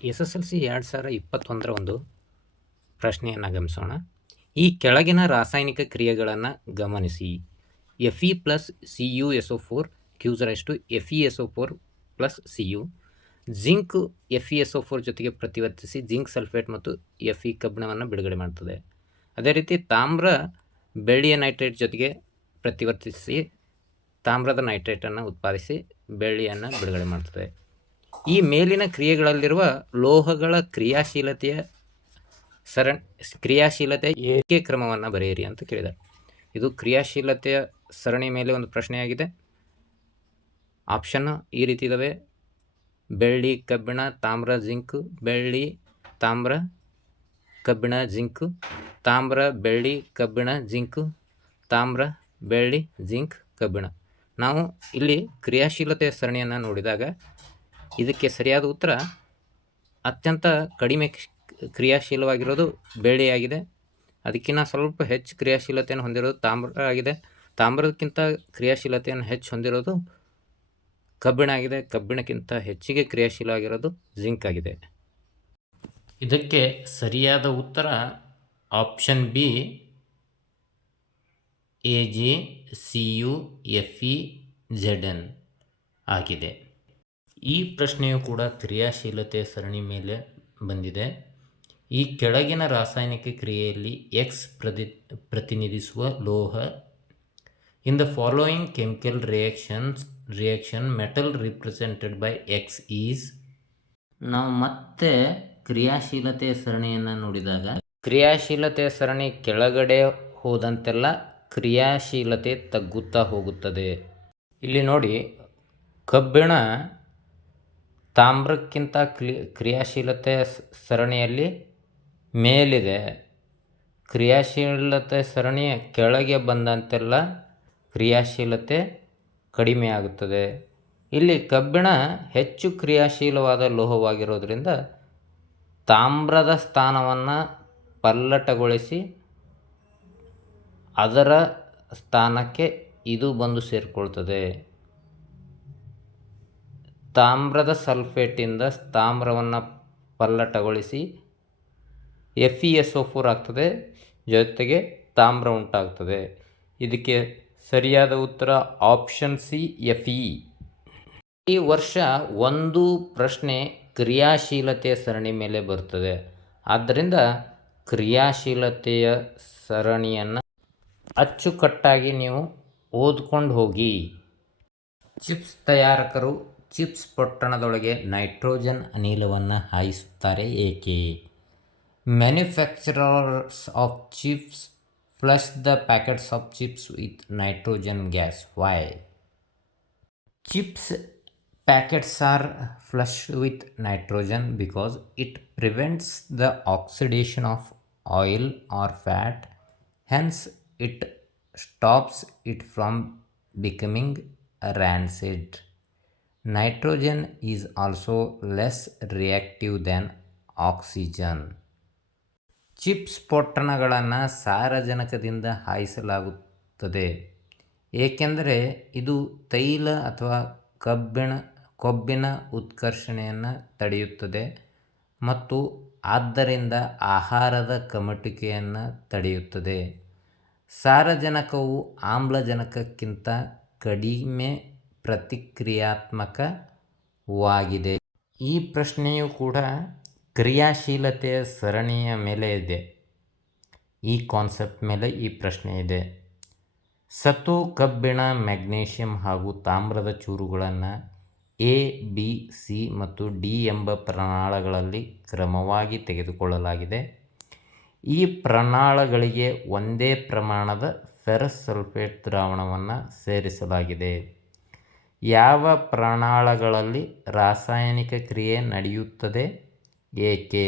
SSLC 2021ರ ಒಂದು ಪ್ರಶ್ನೆಯನ್ನು ಗಮನಿಸೋಣ. ಈ ಕೆಳಗಿನ ರಾಸಾಯನಿಕ ಕ್ರಿಯೆಗಳನ್ನು ಗಮನಿಸಿ. Fe+CuSO4 Fe(FeSO4 +Cu), zinc FeSO4 ಜೊತೆಗೆ ಪ್ರತಿವರ್ತಿಸಿ ಜಿಂಕ್ ಸಲ್ಫೇಟ್ ಮತ್ತು Fe ಕಬ್ಬಿಣವನ್ನು ಬಿಡುಗಡೆ ಮಾಡುತ್ತದೆ. ಅದೇ ರೀತಿ ತಾಮ್ರ ಬೆಳ್ಳಿಯ ನೈಟ್ರೇಟ್ ಜೊತೆಗೆ ಪ್ರತಿವರ್ತಿಸಿ ತಾಮ್ರದ ನೈಟ್ರೇಟನ್ನು ಉತ್ಪಾದಿಸಿ ಬೆಳ್ಳಿಯನ್ನು ಬಿಡುಗಡೆ ಮಾಡುತ್ತದೆ. ಈ ಮೇಲಿನ ಕ್ರಿಯೆಗಳಲ್ಲಿರುವ ಲೋಹಗಳ ಕ್ರಿಯಾಶೀಲತೆಯ ಏಕೆ ಕ್ರಮವನ್ನು ಬರೆಯಿರಿ ಅಂತ ಕೇಳಿದ್ದಾರೆ. ಇದು ಕ್ರಿಯಾಶೀಲತೆಯ ಸರಣಿ ಮೇಲೆ ಒಂದು ಪ್ರಶ್ನೆಯಾಗಿದೆ. ಆಪ್ಷನ್ ಈ ರೀತಿ ಇದ್ದಾವೆ: ಬೆಳ್ಳಿ, ಕಬ್ಬಿಣ, ತಾಮ್ರ, ಜಿಂಕ್, ಬೆಳ್ಳಿ, ತಾಮ್ರ, ಕಬ್ಬಿಣ, ಜಿಂಕ್, ತಾಮ್ರ, ಬೆಳ್ಳಿ, ಕಬ್ಬಿಣ, ಜಿಂಕ್, ತಾಮ್ರ, ಬೆಳ್ಳಿ, ಜಿಂಕ್, ಕಬ್ಬಿಣ. ನಾವು ಇಲ್ಲಿ ಕ್ರಿಯಾಶೀಲತೆಯ ಸರಣಿಯನ್ನು ನೋಡಿದಾಗ ಇದಕ್ಕೆ ಸರಿಯಾದ ಉತ್ತರ ಅತ್ಯಂತ ಕಡಿಮೆ ಕ್ರಿಯಾಶೀಲವಾಗಿರೋದು ಬೆಳ್ಳಿಯಾಗಿದೆ. ಅದಕ್ಕಿಂತ ಸ್ವಲ್ಪ ಹೆಚ್ಚು ಕ್ರಿಯಾಶೀಲತೆಯನ್ನು ಹೊಂದಿರೋದು ತಾಮ್ರ ಆಗಿದೆ. ತಾಮ್ರಕ್ಕಿಂತ ಕ್ರಿಯಾಶೀಲತೆಯನ್ನು ಹೆಚ್ಚು ಹೊಂದಿರೋದು ಕಬ್ಬಿಣ ಆಗಿದೆ. ಕಬ್ಬಿಣಕ್ಕಿಂತ ಹೆಚ್ಚಿಗೆ ಕ್ರಿಯಾಶೀಲ ಆಗಿರೋದು ಜಿಂಕ್ ಆಗಿದೆ. ಇದಕ್ಕೆ ಸರಿಯಾದ ಉತ್ತರ ಆಪ್ಷನ್ ಬಿ AgCuFeZn ಆಗಿದೆ. ಈ ಪ್ರಶ್ನೆಯು ಕೂಡ ಕ್ರಿಯಾಶೀಲತೆಯ ಸರಣಿ ಮೇಲೆ ಬಂದಿದೆ. ಈ ಕೆಳಗಿನ ರಾಸಾಯನಿಕ ಕ್ರಿಯೆಯಲ್ಲಿ X ಪ್ರತಿನಿಧಿಸುವ ಲೋಹ. In the following chemical reaction metal represented by X is. ನಾವು ಮತ್ತೆ ಕ್ರಿಯಾಶೀಲತೆಯ ಸರಣಿಯನ್ನು ನೋಡಿದಾಗ ಕ್ರಿಯಾಶೀಲತೆಯ ಸರಣಿ ಕೆಳಗಡೆ ಹೋದಂತೆಲ್ಲ ಕ್ರಿಯಾಶೀಲತೆ ತಗ್ಗುತ್ತಾ ಹೋಗುತ್ತದೆ. ಇಲ್ಲಿ ನೋಡಿ, ಕಬ್ಬಿಣ ತಾಮ್ರಕ್ಕಿಂತ ಕ್ರಿಯಾಶೀಲತೆ ಸರಣಿಯಲ್ಲಿ ಮೇಲಿದೆ. ಕ್ರಿಯಾಶೀಲತೆ ಸರಣಿಯ ಕೆಳಗೆ ಬಂದಂತೆಲ್ಲ ಕ್ರಿಯಾಶೀಲತೆ ಕಡಿಮೆಯಾಗುತ್ತದೆ. ಇಲ್ಲಿ ಕಬ್ಬಿಣ ಹೆಚ್ಚು ಕ್ರಿಯಾಶೀಲವಾದ ಲೋಹವಾಗಿರೋದ್ರಿಂದ ತಾಮ್ರದ ಸ್ಥಾನವನ್ನು ಪಲ್ಲಟಗೊಳಿಸಿ ಅದರ ಸ್ಥಾನಕ್ಕೆ ಇದು ಬಂದು ಸೇರಿಕೊಳ್ತದೆ. ತಾಮ್ರದ ಸಲ್ಫೇಟಿಂದ ತಾಮ್ರವನ್ನು ಪಲ್ಲಟಗೊಳಿಸಿ FeSO4 ಆಗ್ತದೆ, ಜೊತೆಗೆ ತಾಮ್ರ ಉಂಟಾಗ್ತದೆ. ಇದಕ್ಕೆ ಸರಿಯಾದ ಉತ್ತರ ಆಪ್ಷನ್ ಸಿ Fe. ಈ ವರ್ಷ ಒಂದು ಪ್ರಶ್ನೆ ಕ್ರಿಯಾಶೀಲತೆಯ ಸರಣಿ ಮೇಲೆ ಬರ್ತದೆ. ಆದ್ದರಿಂದ ಕ್ರಿಯಾಶೀಲತೆಯ ಸರಣಿಯನ್ನು ಅಚ್ಚುಕಟ್ಟಾಗಿ ನೀವು ಓದ್ಕೊಂಡು ಹೋಗಿ. ಚಿಪ್ಸ್ ತಯಾರಕರು ಚಿಪ್ಸ್ ಪೊಟ್ಟಣದೊಳಗೆ ನೈಟ್ರೋಜನ್ ಅನಿಲವನ್ನು ಹಾಯಿಸುತ್ತಾರೆ ಏಕೆ? Manufacturers of chips flush the packets of chips with nitrogen gas. Why? Chips packets are flushed with nitrogen because it prevents the oxidation of oil or fat. Hence, it stops it from becoming rancid. Nitrogen is also less reactive than oxygen. Chips ಪೊಟ್ಟಣಗಳನ್ನು ಸಾರಜನಕದಿಂದ ಹಾಯಿಸಲಾಗುತ್ತದೆ ಏಕೆಂದರೆ ಇದು ತೈಲ ಅಥವಾ ಕೊಬ್ಬಿನ ಉತ್ಕರ್ಷಣೆಯನ್ನು ತಡೆಯುತ್ತದೆ ಮತ್ತು ಆದ್ದರಿಂದ ಆಹಾರದ ಕಮಟುವಿಕೆಯನ್ನು ತಡೆಯುತ್ತದೆ. ಸಾರಜನಕವು ಆಮ್ಲಜನಕಕ್ಕಿಂತ ಕಡಿಮೆ ಪ್ರತಿಕ್ರಿಯಾತ್ಮಕವಾಗಿದೆ. ಈ ಪ್ರಶ್ನೆಯು ಕೂಡ ಕ್ರಿಯಾಶೀಲತೆಯ ಸರಣಿಯ ಮೇಲೆ ಇದೆ. ಈ ಕಾನ್ಸೆಪ್ಟ್ ಮೇಲೆ ಈ ಪ್ರಶ್ನೆ ಇದೆ. ಸತು, ಕಬ್ಬಿಣ, ಮ್ಯಾಗ್ನೀಷಿಯಂ ಹಾಗೂ ತಾಮ್ರದ ಚೂರುಗಳನ್ನು A, B, C ಮತ್ತು D ಎಂಬ ಪ್ರಮಾಣಗಳಲ್ಲಿ ಕ್ರಮವಾಗಿ ತೆಗೆದುಕೊಳ್ಳಲಾಗಿದೆ. ಈ ಪ್ರಮಾಣಗಳಿಗೆ ಒಂದೇ ಪ್ರಮಾಣದ ಫೆರಸ್ ಸಲ್ಫೇಟ್ ದ್ರಾವಣವನ್ನು ಸೇರಿಸಲಾಗಿದೆ. ಯಾವ ಪ್ರಮಾಣಗಳಲ್ಲಿ ರಾಸಾಯನಿಕ ಕ್ರಿಯೆ ನಡೆಯುತ್ತದೆ ಏಕೆ?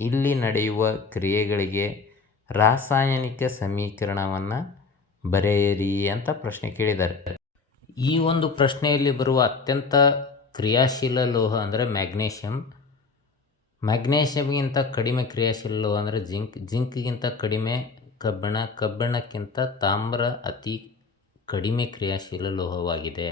ಇಲ್ಲಿ ನಡೆಯುವ ಕ್ರಿಯೆಗಳಿಗೆ ರಾಸಾಯನಿಕ ಸಮೀಕರಣವನ್ನು ಬರೆಯಿರಿ ಅಂತ ಪ್ರಶ್ನೆ ಕೇಳಿದ್ದಾರೆ. ಈ ಒಂದು ಪ್ರಶ್ನೆಯಲ್ಲಿ ಬರುವ ಅತ್ಯಂತ ಕ್ರಿಯಾಶೀಲ ಲೋಹ ಅಂದರೆ ಮ್ಯಾಗ್ನೀಷಿಯಂ. ಮ್ಯಾಗ್ನೀಷಿಯಂಗಿಂತ ಕಡಿಮೆ ಕ್ರಿಯಾಶೀಲ ಲೋಹ ಅಂದರೆ ಜಿಂಕ್ಗಿಂತ ಕಡಿಮೆ ಕಬ್ಬಿಣಕ್ಕಿಂತ ತಾಮ್ರ ಅತಿ ಕಡಿಮೆ ಕ್ರಿಯಾಶೀಲ ಲೋಹವಾಗಿದೆ.